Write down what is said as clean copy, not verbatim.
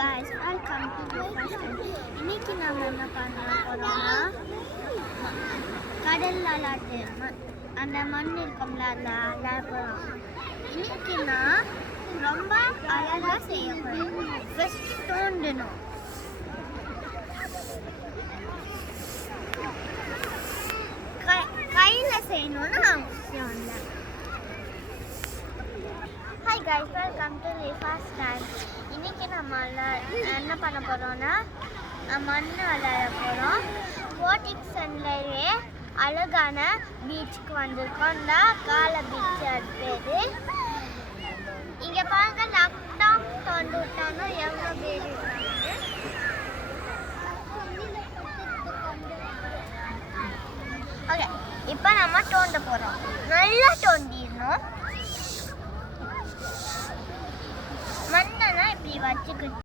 guys, welcome to the first time. இன்னைக்கு நாம என்ன பண்ண போறோம்னா கடல்ல அந்த மண் இருக்கும்ல அந்த போறோம். இன்னைக்கு நான் ரொம்ப அழகா செய்ய போறேன். ஃபர்ஸ்ட் தோண்டணும். கையில செய்யணும்னு அவசியம் இல்லை. Hi guys, welcome to the first time. இன்னைக்கு நம்ம என்ன பண்ண போறோம்னா மண் விளையாட போகிறோம். போட்டிக்ஸன்லேயே அழகான பீச்சுக்கு வந்திருக்கோம். இந்த கால பீச் அது பேர். இங்கே பாருங்க, லாக்டவுன் தோண்டு விட்டாங்க எவ்வளோ பேர் இருக்காங்க. ஓகே, இப்போ நம்ம தோண்ட போகிறோம். நல்லா தோண்டிடணும். மண்ணெல்லாம் இப்படி வச்சுக்கிட்டு